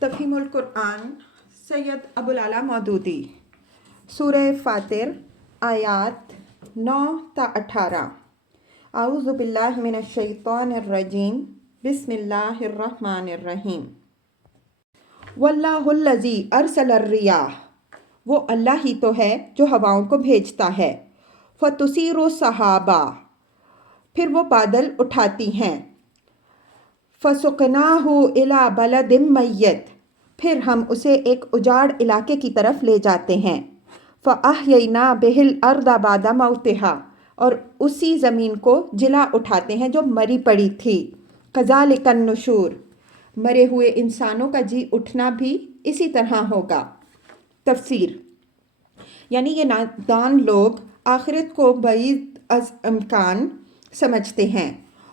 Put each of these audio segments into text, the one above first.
تفہیم القرآن سید ابوالعلا مودودی سورہ فاتر آیات 9 تا 18۔ اعوذ باللہ من الشیطان الرجیم، بسم اللہ الرحمن الرحیم۔ واللہ الذی ارسل الریاح، وہ اللہ ہی تو ہے جو ہواؤں کو بھیجتا ہے۔ فتثیر سحابا، پھر وہ بادل اٹھاتی ہیں۔ فسقناہ الی بلد میت، پھر ہم اسے ایک اجاڑ علاقے کی طرف لے جاتے ہیں۔ فاحیینا بہ الارض بعد موتہا، اور اسی زمین کو جلا اٹھاتے ہیں جو مری پڑی تھی۔ کذالک النشور، مرے ہوئے انسانوں کا جی اٹھنا بھی اسی طرح ہوگا۔ تفسیر، یعنی یہ نادان لوگ آخرت کو بعید از امکان سمجھتے ہیں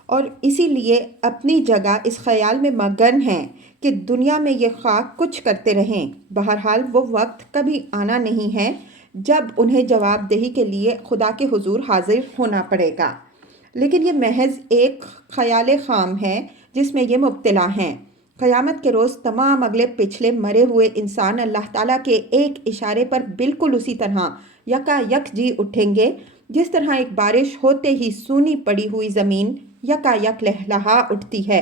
اور اسی لیے اپنی جگہ اس خیال میں مگن ہیں کہ دنیا میں یہ خاک کچھ کرتے رہیں۔ بہرحال وہ وقت کبھی آنا نہیں ہے جب انہیں جواب دہی کے لیے خدا کے حضور حاضر ہونا پڑے گا، لیکن یہ محض ایک خیال خام ہے جس میں یہ مبتلا ہیں۔ قیامت کے روز تمام اگلے پچھلے مرے ہوئے انسان اللہ تعالیٰ کے ایک اشارے پر بالکل اسی طرح یکا یک جی اٹھیں گے جس طرح ایک بارش ہوتے ہی سونی پڑی ہوئی زمین یکا یک لہلہا اٹھتی ہے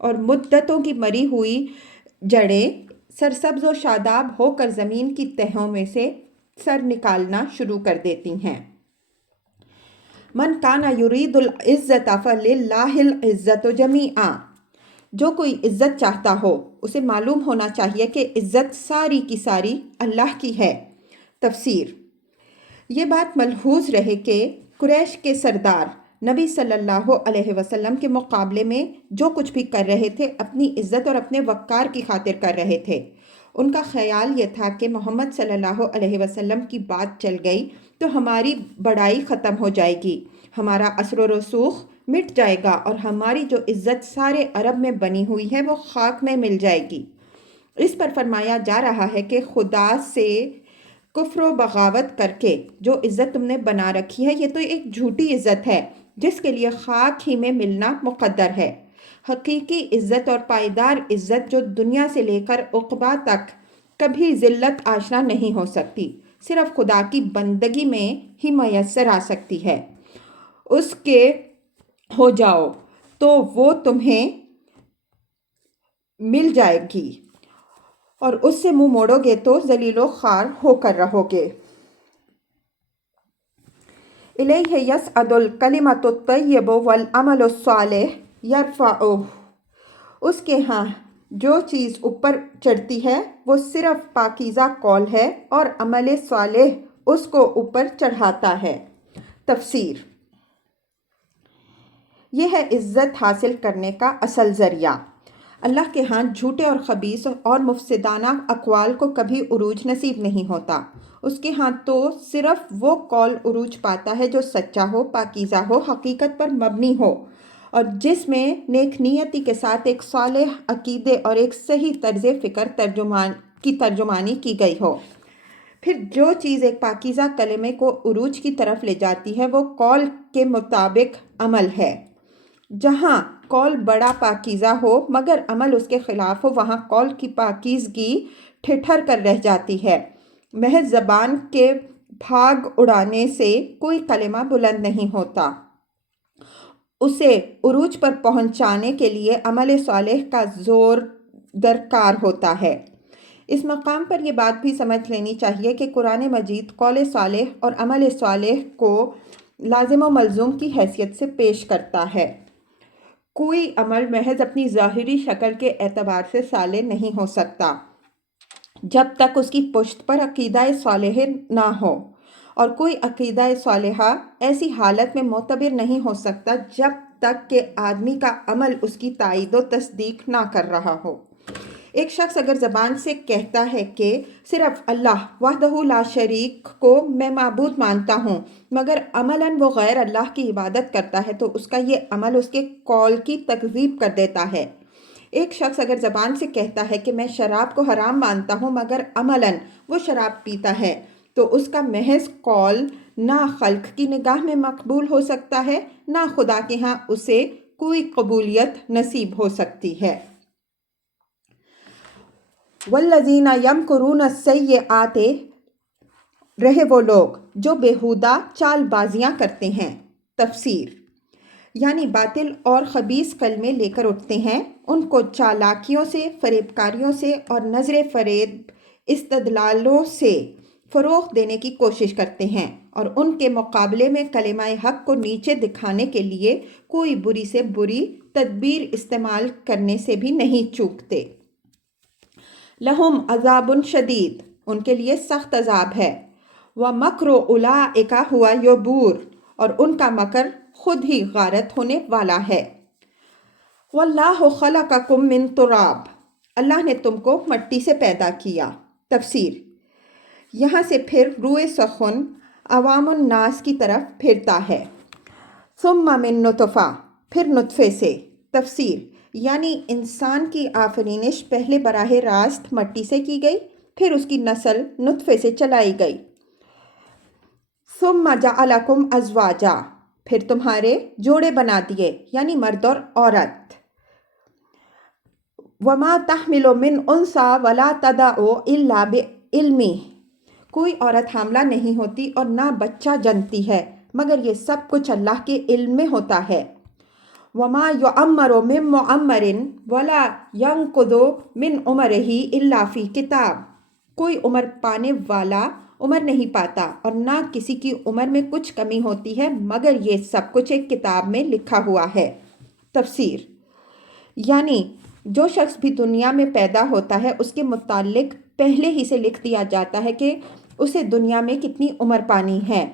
اور مدتوں کی مری ہوئی جڑیں سرسبز و شاداب ہو کر زمین کی تہوں میں سے سر نکالنا شروع کر دیتی ہیں۔ من کان یرید العزت فللہ العزت جمیعا، جو کوئی عزت چاہتا ہو اسے معلوم ہونا چاہیے کہ عزت ساری کی ساری اللہ کی ہے۔ تفسیر، یہ بات ملحوظ رہے کہ قریش کے سردار نبی صلی اللہ علیہ وسلم کے مقابلے میں جو کچھ بھی کر رہے تھے اپنی عزت اور اپنے وقار کی خاطر کر رہے تھے۔ ان کا خیال یہ تھا کہ محمد صلی اللہ علیہ وسلم کی بات چل گئی تو ہماری بڑائی ختم ہو جائے گی، ہمارا اثر و رسوخ مٹ جائے گا اور ہماری جو عزت سارے عرب میں بنی ہوئی ہے وہ خاک میں مل جائے گی۔ اس پر فرمایا جا رہا ہے کہ خدا سے کفر و بغاوت کر کے جو عزت تم نے بنا رکھی ہے یہ تو ایک جھوٹی عزت ہے جس کے لیے خاک ہی میں ملنا مقدر ہے۔ حقیقی عزت اور پائیدار عزت جو دنیا سے لے کر عقبہ تک کبھی ذلت آشنا نہیں ہو سکتی، صرف خدا کی بندگی میں ہی میسر آ سکتی ہے۔ اس کے ہو جاؤ تو وہ تمہیں مل جائے گی اور اس سے منہ موڑو گے تو ذلیل و خوار ہو کر رہو گے۔ الیہ یصعد الکلمۃ الطیب والعمل الصالح یرفعہ، اس کے ہاں جو چیز اوپر چڑھتی ہے وہ صرف پاکیزہ قول ہے اور عمل صالح اس کو اوپر چڑھاتا ہے۔ تفسیر، یہ ہے عزت حاصل کرنے کا اصل ذریعہ۔ اللہ کے ہاں جھوٹے اور خبیث اور مفسدانہ اقوال کو کبھی عروج نصیب نہیں ہوتا۔ اس کے ہاں تو صرف وہ قول عروج پاتا ہے جو سچا ہو، پاکیزہ ہو، حقیقت پر مبنی ہو اور جس میں نیک نیتی کے ساتھ ایک صالح عقیدے اور ایک صحیح طرز فکر کی ترجمانی کی گئی ہو۔ پھر جو چیز ایک پاکیزہ کلمے کو عروج کی طرف لے جاتی ہے وہ قول کے مطابق عمل ہے۔ جہاں قول بڑا پاکیزہ ہو مگر عمل اس کے خلاف ہو وہاں قول کی پاکیزگی ٹھٹھر کر رہ جاتی ہے۔ محض زبان کے بھاگ اڑانے سے کوئی کلمہ بلند نہیں ہوتا، اسے عروج پر پہنچانے کے لیے عمل صالح کا زور درکار ہوتا ہے۔ اس مقام پر یہ بات بھی سمجھ لینی چاہیے کہ قرآن مجید قول صالح اور عمل صالح کو لازم و ملزوم کی حیثیت سے پیش کرتا ہے۔ کوئی عمل محض اپنی ظاہری شکل کے اعتبار سے صالح نہیں ہو سکتا جب تک اس کی پشت پر عقیدہ صالح نہ ہو، اور کوئی عقیدہ صالحہ ایسی حالت میں معتبر نہیں ہو سکتا جب تک کہ آدمی کا عمل اس کی تائید و تصدیق نہ کر رہا ہو۔ ایک شخص اگر زبان سے کہتا ہے کہ صرف اللہ وحدہ لا شریک کو میں معبود مانتا ہوں مگر عملاً وہ غیر اللہ کی عبادت کرتا ہے تو اس کا یہ عمل اس کے قول کی تکذیب کر دیتا ہے۔ ایک شخص اگر زبان سے کہتا ہے کہ میں شراب کو حرام مانتا ہوں مگر عملاً وہ شراب پیتا ہے تو اس کا محض قول نہ خلق کی نگاہ میں مقبول ہو سکتا ہے نہ خدا کے ہاں اسے کوئی قبولیت نصیب ہو سکتی ہے۔ والذین یمکرون السیئات، رہے وہ لوگ جو بیہودہ چال بازیاں کرتے ہیں۔ تفسیر یعنی باطل اور خبیث کلمے لے کر اٹھتے ہیں، ان کو چالاکیوں سے، فریب کاریوں سے اور نظر فریب استدلالوں سے فروغ دینے کی کوشش کرتے ہیں، اور ان کے مقابلے میں کلمہ حق کو نیچے دکھانے کے لیے کوئی بری سے بری تدبیر استعمال کرنے سے بھی نہیں چوکتے۔ لہم عذاب شدید، ان کے لیے سخت عذاب ہے۔ وَمَكْرُ أُولَٰئِكَ هُوَ يَبُورُ، اور ان کا مکر خود ہی غارت ہونے والا ہے۔ وَاللَّهُ خَلَقَكُم مِّن تُرَابٍ، اللہ نے تم کو مٹی سے پیدا کیا۔ تفسیر یہاں سے پھر روئے سخن عوام الناس کی طرف پھرتا ہے۔ ثم من نطفہ، پھر نطفے سے۔ تفسیر یعنی انسان کی آفرینش پہلے براہ راست مٹی سے کی گئی، پھر اس کی نسل نطفے سے چلائی گئی۔ ثم جعلکم ازواجا، پھر تمہارے جوڑے بنا دیے، یعنی مرد اور عورت۔ وما تحمل من انثی ولا تضع الا بعلمہ، کوئی عورت حاملہ نہیں ہوتی اور نہ بچہ جنتی ہے مگر یہ سب کچھ اللہ کے علم میں ہوتا ہے۔ وما یعمر من معمر ولا ینقض من عمرہ الا فی کتاب، کوئی عمر پانے والا عمر نہیں پاتا اور نہ کسی کی عمر میں کچھ کمی ہوتی ہے مگر یہ سب کچھ ایک کتاب میں لکھا ہوا ہے۔ تفسیر یعنی جو شخص بھی دنیا میں پیدا ہوتا ہے اس کے متعلق پہلے ہی سے لکھ دیا جاتا ہے کہ اسے دنیا میں کتنی عمر پانی ہے۔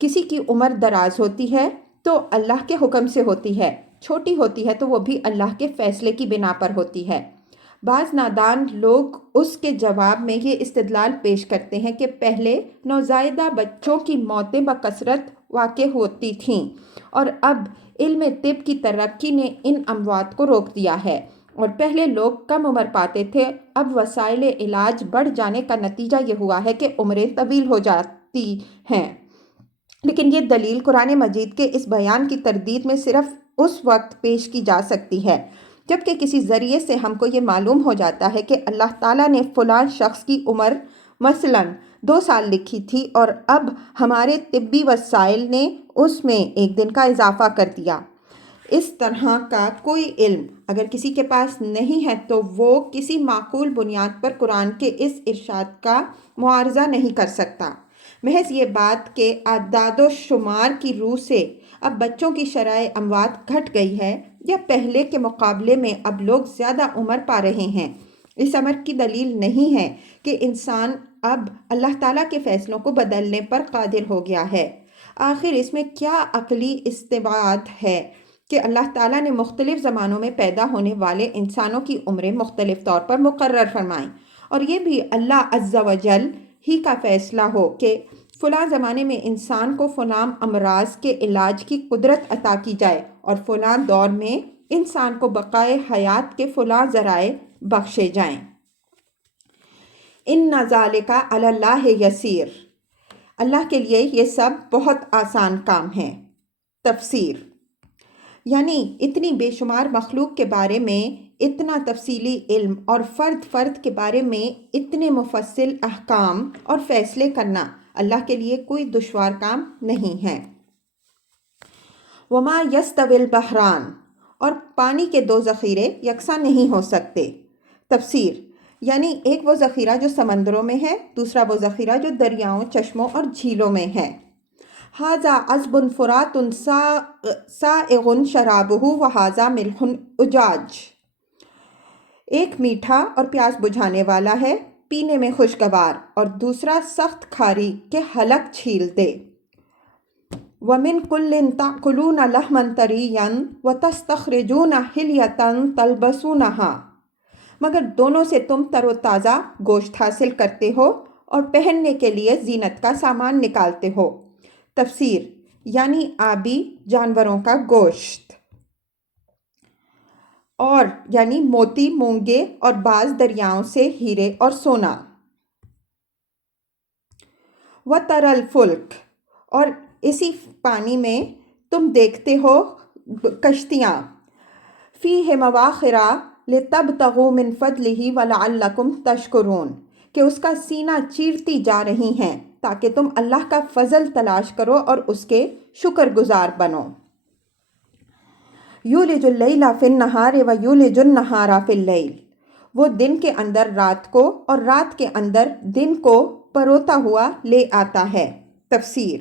کسی کی عمر دراز ہوتی ہے تو اللہ کے حکم سے ہوتی ہے، چھوٹی ہوتی ہے تو وہ بھی اللہ کے فیصلے کی بنا پر ہوتی ہے۔ بعض نادان لوگ اس کے جواب میں یہ استدلال پیش کرتے ہیں کہ پہلے نوزائیدہ بچوں کی موتیں بکثرت واقع ہوتی تھیں اور اب علم طب کی ترقی نے ان اموات کو روک دیا ہے، اور پہلے لوگ کم عمر پاتے تھے، اب وسائل علاج بڑھ جانے کا نتیجہ یہ ہوا ہے کہ عمریں طویل ہو جاتی ہیں۔ لیکن یہ دلیل قرآن مجید کے اس بیان کی تردید میں صرف اس وقت پیش کی جا سکتی ہے جبکہ کسی ذریعے سے ہم کو یہ معلوم ہو جاتا ہے کہ اللہ تعالیٰ نے فلاں شخص کی عمر مثلاً 2 سال لکھی تھی اور اب ہمارے طبی وسائل نے اس میں 1 دن کا اضافہ کر دیا۔ اس طرح کا کوئی علم اگر کسی کے پاس نہیں ہے تو وہ کسی معقول بنیاد پر قرآن کے اس ارشاد کا معارضہ نہیں کر سکتا۔ محض یہ بات کہ اعداد و شمار کی روح سے اب بچوں کی شرح اموات گھٹ گئی ہے یا پہلے کے مقابلے میں اب لوگ زیادہ عمر پا رہے ہیں، اس امر کی دلیل نہیں ہے کہ انسان اب اللہ تعالیٰ کے فیصلوں کو بدلنے پر قادر ہو گیا ہے۔ آخر اس میں کیا عقلی استبعاد ہے کہ اللہ تعالیٰ نے مختلف زمانوں میں پیدا ہونے والے انسانوں کی عمریں مختلف طور پر مقرر فرمائیں، اور یہ بھی اللہ عز و جل ہی کا فیصلہ ہو کہ فلاں زمانے میں انسان کو فلاں امراض کے علاج کی قدرت عطا کی جائے اور فلاں دور میں انسان کو بقائے حیات کے فلاں ذرائع بخشے جائیں۔ ان ذالک علی اللہ یسیر، اللہ کے لیے یہ سب بہت آسان کام ہے۔ تفسیر یعنی اتنی بے شمار مخلوق کے بارے میں اتنا تفصیلی علم اور فرد فرد کے بارے میں اتنے مفصل احکام اور فیصلے کرنا اللہ کے لیے کوئی دشوار کام نہیں ہے۔ وما یستوی البحران، اور پانی کے 2 ذخیرے یکساں نہیں ہو سکتے۔ تفسیر یعنی ایک وہ ذخیرہ جو سمندروں میں ہے، دوسرا وہ ذخیرہ جو دریاؤں، چشموں اور جھیلوں میں ہے۔ ھذا عذب فرات سائغ شرابہ وھذا ملح اجاج، ایک میٹھا اور پیاس بجھانے والا ہے، پینے میں خوشگوار، اور دوسرا سخت کھاری کہ حلق چھیل دے۔ وَمِن كُلٍّ تَأْكُلُونَ لَحْمًا طَرِيًّا وَتَسْتَخْرِجُونَ حِلْيَةً تَلْبَسُونَهَا، مگر دونوں سے تم تر و تازہ گوشت حاصل کرتے ہو اور پہننے کے لیے زینت کا سامان نکالتے ہو۔ تفسیر یعنی آبی جانوروں کا گوشت، اور یعنی موتی، مونگے اور بعض دریاؤں سے ہیرے اور سونا۔ وَتَرَى الْفُلْكَ، اور اسی پانی میں تم دیکھتے ہو کشتیاں، فِيهِ مَوَاخِرَ لِتَبْتَغُوا مِنْ فَضْلِهِ وَلَعَلَّكُمْ تَشْكُرُونَ کہ اس کا سینہ چیرتی جا رہی ہیں تاکہ تم اللہ کا فضل تلاش کرو اور اس کے شکر گزار بنو۔ یولج اللیل فی النہار ویولج النہار فی اللیل، وہ دن کے اندر رات کو اور رات کے اندر دن کو پروتا ہوا لے آتا ہے۔ تفسیر،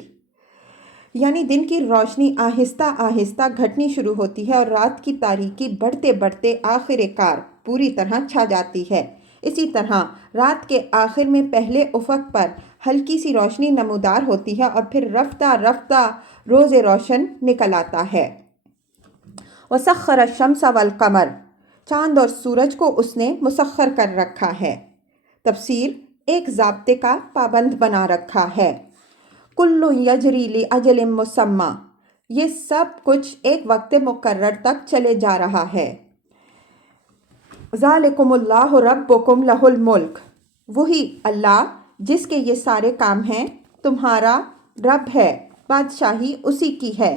یعنی دن کی روشنی آہستہ آہستہ گھٹنی شروع ہوتی ہے اور رات کی تاریکی بڑھتے بڑھتے آخر کار پوری طرح چھا جاتی ہے۔ اسی طرح رات کے آخر میں پہلے افق پر ہلکی سی روشنی نمودار ہوتی ہے اور پھر رفتہ رفتہ روز روشن نکل آتا ہے۔ وَسَخَّرَ الشَّمْسَ وَالْقَمَرَ، چاند اور سورج کو اس نے مسخر کر رکھا ہے۔ تفسیر، ایک ضابطے کا پابند بنا رکھا ہے۔ کُلٌّ یجری لِأَجَلٍ مُّسَمًّى، یہ سب کچھ ایک وقت مقرر تک چلے جا رہا ہے۔ ذَلِكُمُ اللَّهُ رَبُّكُمْ لَهُ الْمُلْكُ، وہی اللہ جس کے یہ سارے کام ہیں تمہارا رب ہے، بادشاہی اسی کی ہے۔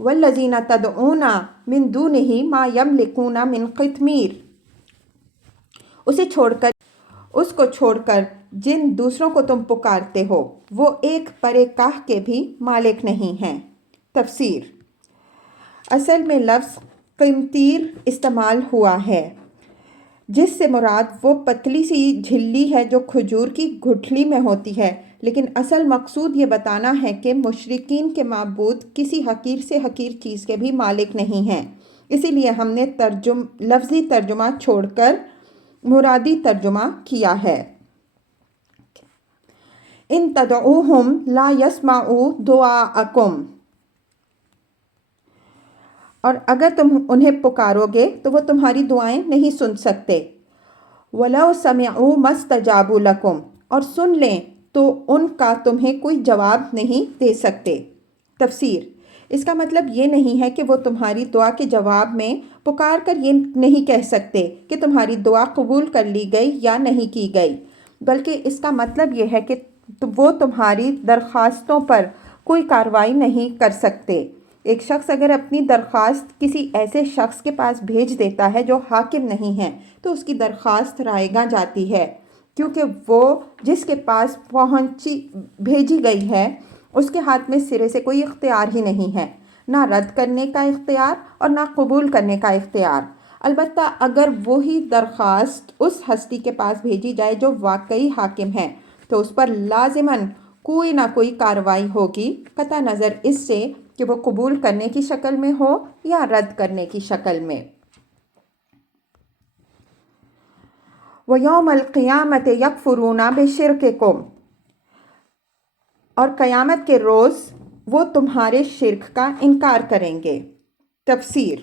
وَالَّذِينَ تَدْعُونَ مِن دُونِهِ مَا يَمْلِكُونَ مِن قِطْمِيرٍ، اس کو چھوڑ کر جن دوسروں کو تم پکارتے ہو وہ ایک پرے کاہ کے بھی مالک نہیں ہیں۔ تفسیر، اصل میں لفظ قمطیر استعمال ہوا ہے جس سے مراد وہ پتلی سی جھلی ہے جو کھجور کی گٹھلی میں ہوتی ہے، لیکن اصل مقصود یہ بتانا ہے کہ مشرکین کے معبود کسی حقیر سے حقیر چیز کے بھی مالک نہیں ہیں۔ اسی لیے ہم نے لفظی ترجمہ چھوڑ کر مرادی ترجمہ کیا ہے۔ ان تدعوہم لا یسمعوا دعاءکم، اور اگر تم انہیں پکارو گے تو وہ تمہاری دعائیں نہیں سن سکتے۔ وَلَوْ سَمِعُوا مَا اسْتَجَابُوا لَكُمْ، اور سن لیں تو ان کا تمہیں کوئی جواب نہیں دے سکتے۔ تفسیر، اس کا مطلب یہ نہیں ہے کہ وہ تمہاری دعا کے جواب میں پکار کر یہ نہیں کہہ سکتے کہ تمہاری دعا قبول کر لی گئی یا نہیں کی گئی، بلکہ اس کا مطلب یہ ہے کہ وہ تمہاری درخواستوں پر کوئی کارروائی نہیں کر سکتے۔ ایک شخص اگر اپنی درخواست کسی ایسے شخص کے پاس بھیج دیتا ہے جو حاکم نہیں ہے تو اس کی درخواست رائے گاں جاتی ہے، کیونکہ وہ جس کے پاس بھیجی گئی ہے اس کے ہاتھ میں سرے سے کوئی اختیار ہی نہیں ہے، نہ رد کرنے کا اختیار اور نہ قبول کرنے کا اختیار۔ البتہ اگر وہی درخواست اس ہستی کے پاس بھیجی جائے جو واقعی حاکم ہے تو اس پر لازماً کوئی نہ کوئی کارروائی ہوگی، قطع نظر اس سے کہ وہ قبول کرنے کی شکل میں ہو یا رد کرنے کی شکل میں۔ وَيَوْمَ الْقِيَامَةِ يَكْفُرُونَ بِشِرْكِكُمْ، اور قیامت کے روز وہ تمہارے شرک کا انکار کریں گے۔ تفسیر،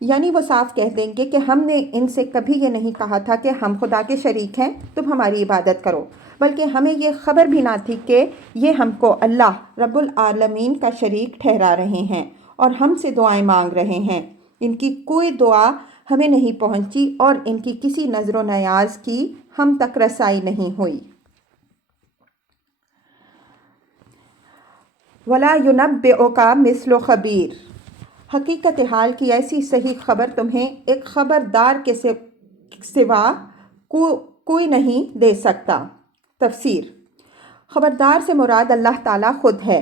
یعنی وہ صاف کہہ دیں گے کہ ہم نے ان سے کبھی یہ نہیں کہا تھا کہ ہم خدا کے شریک ہیں، تم ہماری عبادت کرو، بلکہ ہمیں یہ خبر بھی نہ تھی کہ یہ ہم کو اللہ رب العالمین کا شریک ٹھہرا رہے ہیں اور ہم سے دعائیں مانگ رہے ہیں۔ ان کی کوئی دعا ہمیں نہیں پہنچی اور ان کی کسی نظر و نیاز کی ہم تک رسائی نہیں ہوئی۔ وَلَا يُنَبِّئُكَ مِثْلُ خَبِيرٍ، حقیقت حال کی ایسی صحیح خبر تمہیں ایک خبردار کے سوا کوئی نہیں دے سکتا۔ تفسیر، خبردار سے مراد اللہ تعالیٰ خود ہے۔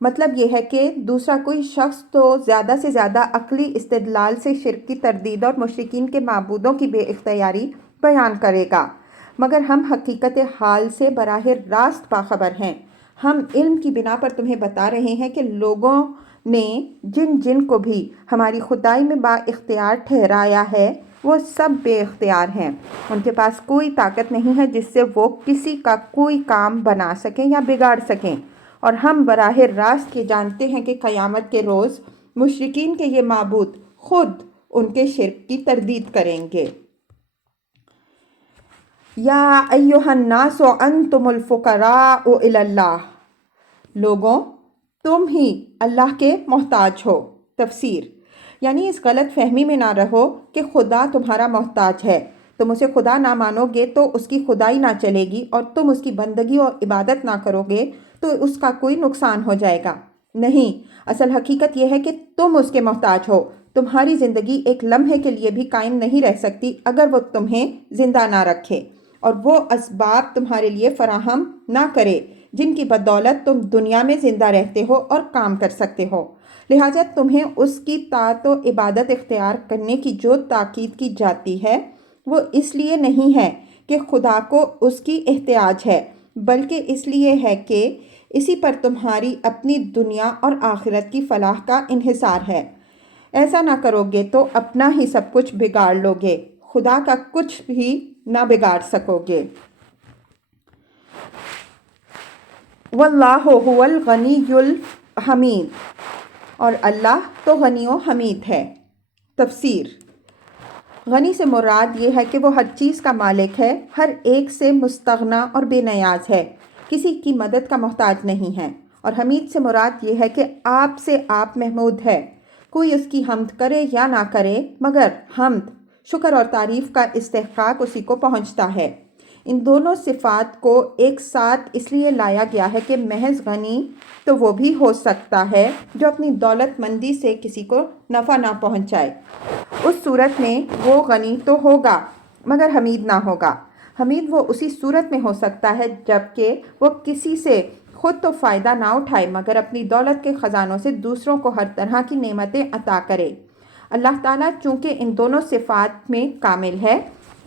مطلب یہ ہے کہ دوسرا کوئی شخص تو زیادہ سے زیادہ عقلی استدلال سے شرک کی تردید اور مشرکین کے معبودوں کی بے اختیاری بیان کرے گا، مگر ہم حقیقت حال سے براہ راست باخبر ہیں۔ ہم علم کی بنا پر تمہیں بتا رہے ہیں کہ لوگوں نے جن کو بھی ہماری خدائی میں با اختیار ٹھہرایا ہے وہ سب بے اختیار ہیں، ان کے پاس کوئی طاقت نہیں ہے جس سے وہ کسی کا کوئی کام بنا سکیں یا بگاڑ سکیں، اور ہم براہ راست یہ جانتے ہیں کہ قیامت کے روز مشرکین کے یہ معبود خود ان کے شرک کی تردید کریں گے۔ یا ایہا الناس انتم الفقراء الی اللہ، لوگوں تم ہی اللہ کے محتاج ہو۔ تفسیر، یعنی اس غلط فہمی میں نہ رہو کہ خدا تمہارا محتاج ہے، تم اسے خدا نہ مانو گے تو اس کی خدائی نہ چلے گی، اور تم اس کی بندگی اور عبادت نہ کرو گے تو اس کا کوئی نقصان ہو جائے گا۔ نہیں، اصل حقیقت یہ ہے کہ تم اس کے محتاج ہو، تمہاری زندگی ایک لمحے کے لیے بھی قائم نہیں رہ سکتی اگر وہ تمہیں زندہ نہ رکھے اور وہ اسباب تمہارے لیے فراہم نہ کرے جن کی بدولت تم دنیا میں زندہ رہتے ہو اور کام کر سکتے ہو۔ لہٰذا تمہیں اس کی طاعت و عبادت اختیار کرنے کی جو تاکید کی جاتی ہے وہ اس لیے نہیں ہے کہ خدا کو اس کی احتیاج ہے، بلکہ اس لیے ہے کہ اسی پر تمہاری اپنی دنیا اور آخرت کی فلاح کا انحصار ہے۔ ایسا نہ کرو گے تو اپنا ہی سب کچھ بگاڑ لو گے، خدا کا کچھ بھی نہ بگاڑ سکو گے۔ واللہ هو الغنی الحمید، اور اللہ تو غنی و حمید ہے۔ تفسیر: غنی سے مراد یہ ہے کہ وہ ہر چیز کا مالک ہے، ہر ایک سے مستغنی اور بے نیاز ہے، کسی کی مدد کا محتاج نہیں ہے۔ اور حمید سے مراد یہ ہے کہ آپ سے آپ محمود ہے، کوئی اس کی حمد کرے یا نہ کرے مگر حمد، شکر اور تعریف کا استحقاق اسی کو پہنچتا ہے۔ ان دونوں صفات کو ایک ساتھ اس لیے لایا گیا ہے کہ محض غنی تو وہ بھی ہو سکتا ہے جو اپنی دولت مندی سے کسی کو نفع نہ پہنچائے، اس صورت میں وہ غنی تو ہوگا مگر حمید نہ ہوگا۔ حمید وہ اسی صورت میں ہو سکتا ہے جبکہ وہ کسی سے خود تو فائدہ نہ اٹھائے مگر اپنی دولت کے خزانوں سے دوسروں کو ہر طرح کی نعمتیں عطا کرے۔ اللہ تعالیٰ چونکہ ان دونوں صفات میں کامل ہے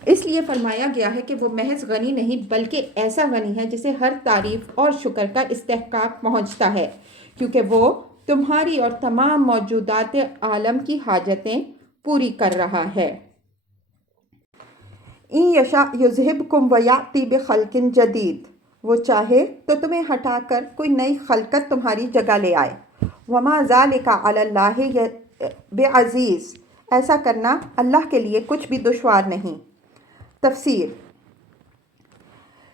اس لیے فرمایا گیا ہے کہ وہ محض غنی نہیں بلکہ ایسا غنی ہے جسے ہر تعریف اور شکر کا استحقاق پہنچتا ہے، کیونکہ وہ تمہاری اور تمام موجودات عالم کی حاجتیں پوری کر رہا ہے۔ ان یشاء یذہبکم ویأتی بخلق جدید، وہ چاہے تو تمہیں ہٹا کر کوئی نئی خلقت تمہاری جگہ لے آئے۔ وما ذلک علی اللہ بعزیز، ایسا کرنا اللہ کے لیے کچھ بھی دشوار نہیں۔ تفسیر: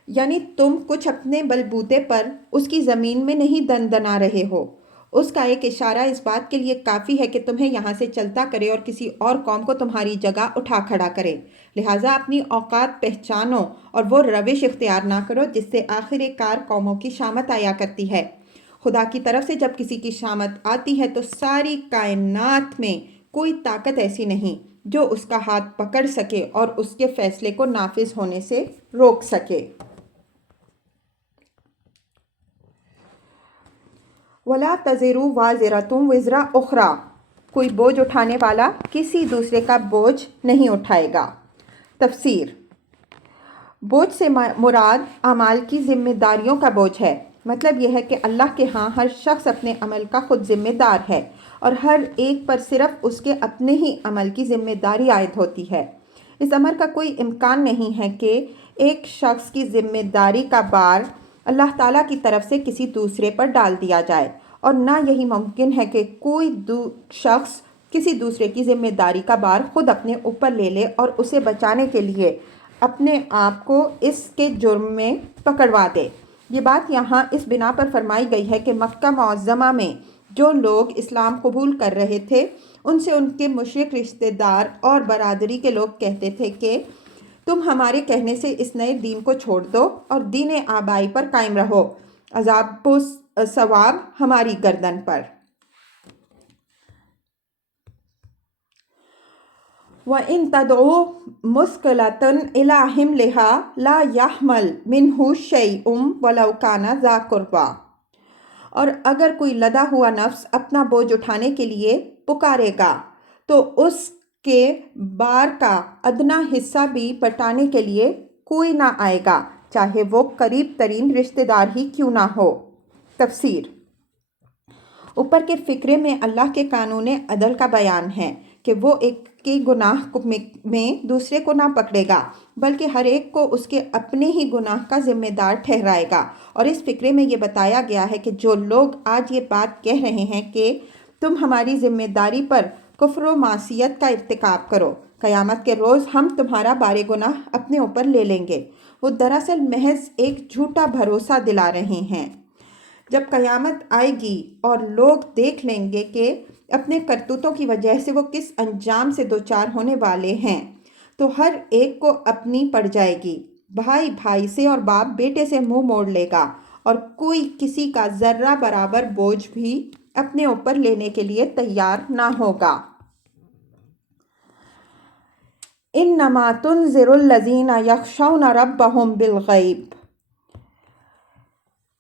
یعنی تم کچھ اپنے بلبوتے پر اس کی زمین میں نہیں دندنا رہے ہو، اس کا ایک اشارہ اس بات کے لیے کافی ہے کہ تمہیں یہاں سے چلتا کرے اور کسی اور قوم کو تمہاری جگہ اٹھا کھڑا کرے، لہٰذا اپنی اوقات پہچانو اور وہ روش اختیار نہ کرو جس سے آخر کار قوموں کی شامت آیا کرتی ہے۔ خدا کی طرف سے جب کسی کی شامت آتی ہے تو ساری کائنات میں کوئی طاقت ایسی نہیں جو اس کا ہاتھ پکڑ سکے اور اس کے فیصلے کو نافذ ہونے سے روک سکے۔ وَلَا تَزِرُ وَازِرَةٌ وِزْرَ أُخْرَىٰ، کوئی بوجھ اٹھانے والا کسی دوسرے کا بوجھ نہیں اٹھائے گا۔ تفسیر: بوجھ سے مراد اعمال کی ذمہ داریوں کا بوجھ ہے۔ مطلب یہ ہے کہ اللہ کے ہاں ہر شخص اپنے عمل کا خود ذمہ دار ہے اور ہر ایک پر صرف اس کے اپنے ہی عمل کی ذمہ داری عائد ہوتی ہے۔ اس امر کا کوئی امکان نہیں ہے کہ ایک شخص کی ذمہ داری کا بار اللہ تعالیٰ کی طرف سے کسی دوسرے پر ڈال دیا جائے، اور نہ یہی ممکن ہے کہ کوئی شخص کسی دوسرے کی ذمہ داری کا بار خود اپنے اوپر لے لے اور اسے بچانے کے لیے اپنے آپ کو اس کے جرم میں پکڑوا دے۔ یہ بات یہاں اس بنا پر فرمائی گئی ہے کہ مکہ معظمہ میں جو لوگ اسلام قبول کر رہے تھے ان سے ان کے مشرک رشتہ دار اور برادری کے لوگ کہتے تھے کہ تم ہمارے کہنے سے اس نئے دین کو چھوڑ دو اور دین آبائی پر قائم رہو، عذاب و ثواب ہماری گردن پر۔ وَإِن تَدْعُ مُثْقِلَةً إِلَىٰ حِمْلِهَا لَا يَحْمَلْ مِنْهُ شَيْءٌ وَلَوْ كَانَ ذَا قُرْبَىٰ، اور اگر کوئی لدا ہوا نفس اپنا بوجھ اٹھانے کے لیے پکارے گا تو اس کے بار کا ادنا حصہ بھی بٹانے کے لیے کوئی نہ آئے گا، چاہے وہ قریب ترین رشتہ دار ہی کیوں نہ ہو۔ تفسیر: اوپر کے فقرے میں اللہ کے قانون عدل کا بیان ہے کہ وہ ایک کے گناہ میں دوسرے کو نہ پکڑے گا بلکہ ہر ایک کو اس کے اپنے ہی گناہ کا ذمہ دار ٹھہرائے گا۔ اور اس فقرے میں یہ بتایا گیا ہے کہ جو لوگ آج یہ بات کہہ رہے ہیں کہ تم ہماری ذمہ داری پر کفر و معصیت کا ارتکاب کرو، قیامت کے روز ہم تمہارا بار گناہ اپنے اوپر لے لیں گے، وہ دراصل محض ایک جھوٹا بھروسہ دلا رہے ہیں۔ جب قیامت آئے گی اور لوگ دیکھ لیں گے کہ اپنے کرتوتوں کی وجہ سے وہ کس انجام سے دوچار ہونے والے ہیں تو ہر ایک کو اپنی پڑ جائے گی، بھائی بھائی سے اور باپ بیٹے سے منہ موڑ لے گا اور کوئی کسی کا ذرہ برابر بوجھ بھی اپنے اوپر لینے کے لیے تیار نہ ہوگا۔ انما تنذر الذین یخشون ربهم بالغیب۔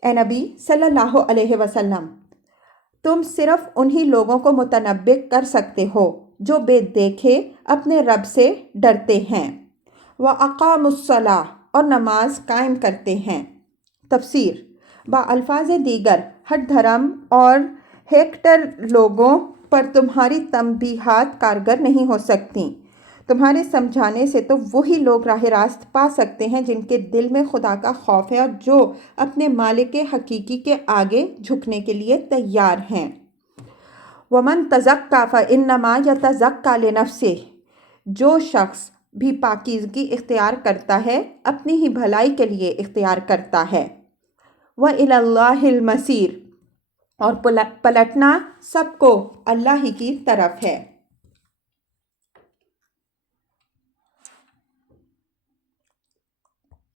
اے نبی صلی اللہ علیہ وسلم، تم صرف انہی لوگوں کو متنبع کر سکتے ہو جو بے دیکھے اپنے رب سے ڈرتے ہیں۔ وَأَقَامُوا الصَّلَاةَ اور نماز قائم کرتے ہیں۔ تفسیر: الفاظ دیگر ہٹ دھرم اور ہیکٹر لوگوں پر تمہاری تنبیہات کارگر نہیں ہو سکتیں۔ تمہارے سمجھانے سے تو وہی لوگ راہ راست پا سکتے ہیں جن کے دل میں خدا کا خوف ہے اور جو اپنے مالک حقیقی کے آگے جھکنے کے لیے تیار ہیں۔ وَمَن تَزَكَّىٰ فَإِنَّمَا يَتَزَكَّىٰ لِنَفْسِهِ، جو شخص بھی پاکیزگی اختیار کرتا ہے اپنی ہی بھلائی کے لیے اختیار کرتا ہے۔ وَإِلَى اللَّهِ الْمَصِيرُ، اور پلٹنا سب کو اللہ ہی کی طرف ہے۔